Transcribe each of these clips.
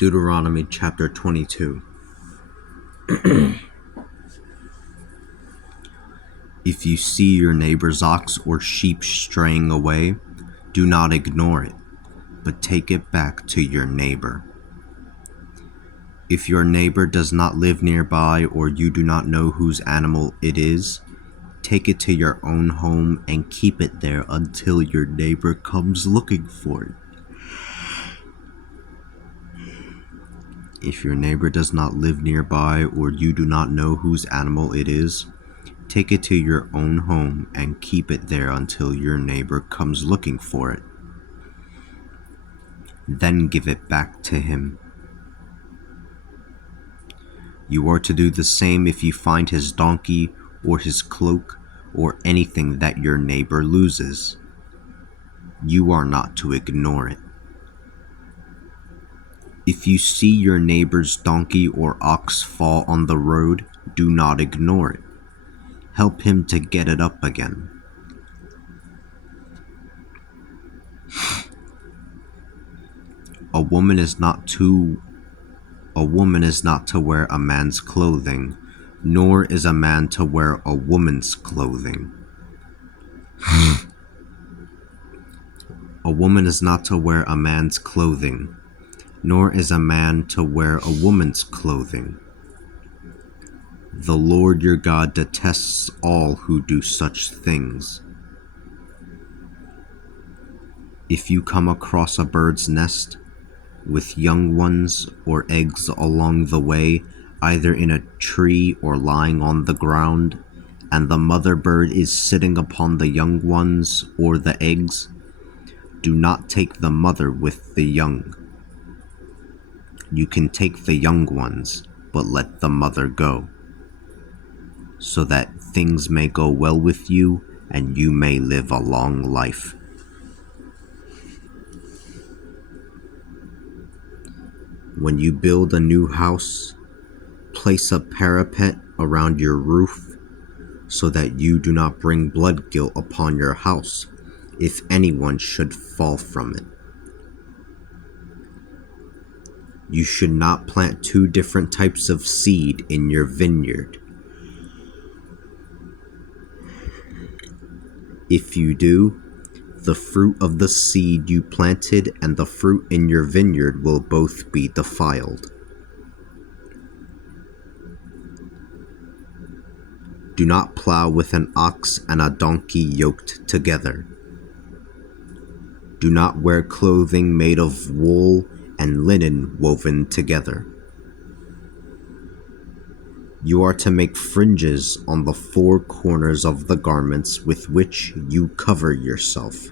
Deuteronomy chapter 22. If you see your neighbor's ox or sheep straying away, do not ignore it, but take it back to your neighbor. If your neighbor does not live nearby or you do not know whose animal it is, take it to your own home and keep it there until your neighbor comes looking for it. If your neighbor does not live nearby or you do not know whose animal it is, take it to your own home and keep it there until your neighbor comes looking for it. Then give it back to him. You are to do the same if you find his donkey or his cloak or anything that your neighbor loses. You are not to ignore it. If you see your neighbor's donkey or ox fall on the road, do not ignore it. Help him to get it up again. A woman is not to wear a man's clothing, nor is a man to wear a woman's clothing. A woman is not to wear a man's clothing, nor is a man to wear a woman's clothing. The Lord your God detests all who do such things. If you come across a bird's nest with young ones or eggs along the way, either in a tree or lying on the ground, and the mother bird is sitting upon the young ones or the eggs, do not take the mother with the young. You can take the young ones, but let the mother go, so that things may go well with you and you may live a long life. When you build a new house, place a parapet around your roof so that you do not bring blood guilt upon your house if anyone should fall from it. You should not plant two different types of seed in your vineyard. If you do, the fruit of the seed you planted and the fruit in your vineyard will both be defiled. Do not plow with an ox and a donkey yoked together. Do not wear clothing made of wool and linen woven together. You are to make fringes on the four corners of the garments with which you cover yourself.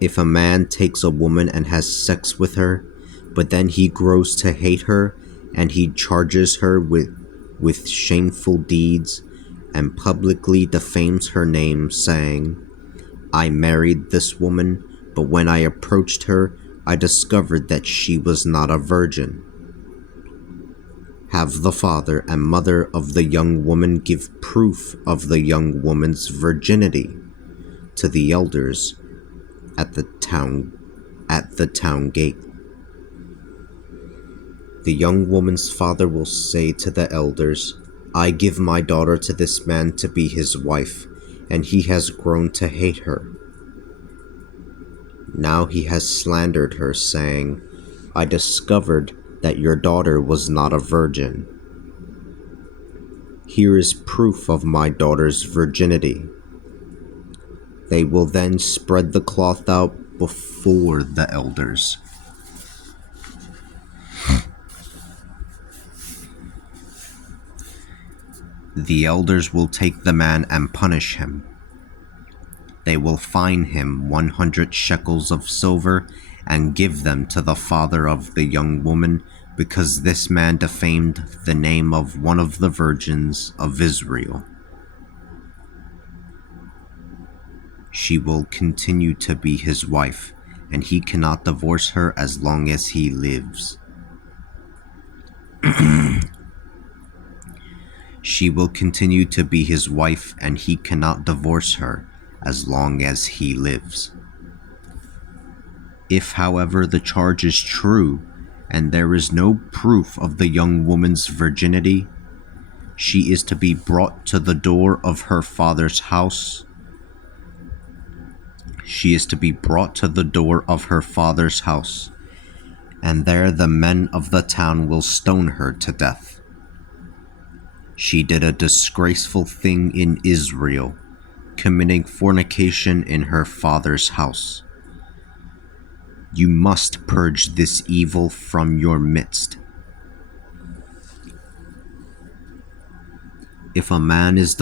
If a man takes a woman and has sex with her, but then he grows to hate her, and he charges her with shameful deeds, and publicly defames her name, saying, "I married this woman, but when I approached her, I discovered that she was not a virgin." Have the father and mother of the young woman give proof of the young woman's virginity to the elders at the town gate. The young woman's father will say to the elders, "I give my daughter to this man to be his wife, and he has grown to hate her. Now he has slandered her, saying, 'I discovered that your daughter was not a virgin.' Here is proof of my daughter's virginity." They will then spread the cloth out before the elders. The elders will take the man and punish him. They will fine him 100 shekels of silver and give them to the father of the young woman, because this man defamed the name of one of the virgins of Israel. She will continue to be his wife, and he cannot divorce her as long as he lives. She will continue to be his wife, and he cannot divorce her as long as he lives. If, however, the charge is true, and there is no proof of the young woman's virginity, she is to be brought to the door of her father's house. She is to be brought to the door of her father's house, and there the men of the town will stone her to death. She did a disgraceful thing in Israel, committing fornication in her father's house. You must purge this evil from your midst. If a man is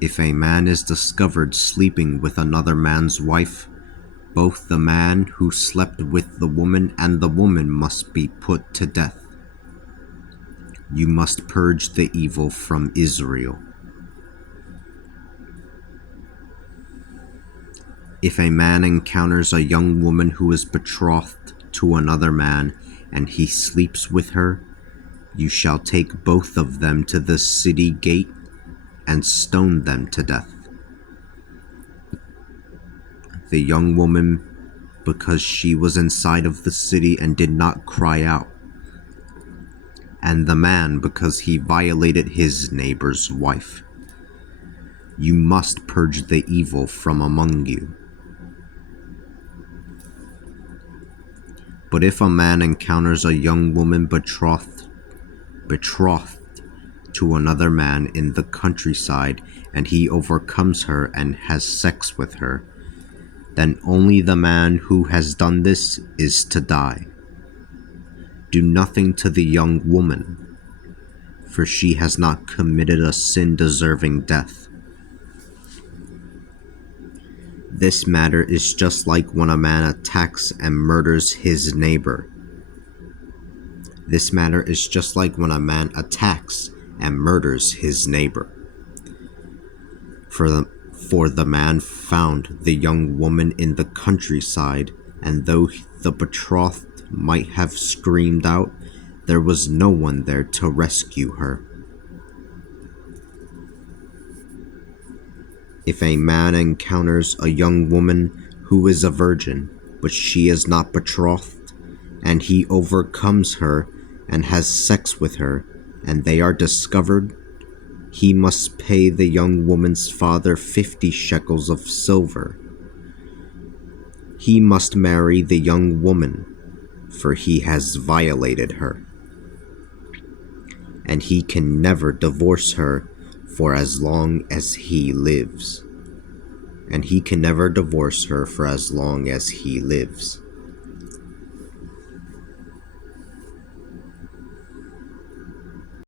If a man is discovered sleeping with another man's wife, both the man who slept with the woman and the woman must be put to death. You must purge the evil from Israel. If a man encounters a young woman who is betrothed to another man, and he sleeps with her, you shall take both of them to the city gate and stone them to death. The young woman, because she was inside of the city and did not cry out, and the man, because he violated his neighbor's wife. You must purge the evil from among you. But if a man encounters a young woman betrothed to another man in the countryside, and he overcomes her and has sex with her, then only the man who has done this is to die. Do nothing to the young woman, for she has not committed a sin deserving death. This matter is just like when a man attacks and murders his neighbor. For the man found the young woman in the countryside, and though the betrothed might have screamed out, there was no one there to rescue her. If a man encounters a young woman who is a virgin, but she is not betrothed, and he overcomes her and has sex with her, and they are discovered, he must pay the young woman's father 50 shekels of silver. He must marry the young woman, for he has violated her. And he can never divorce her for as long as he lives.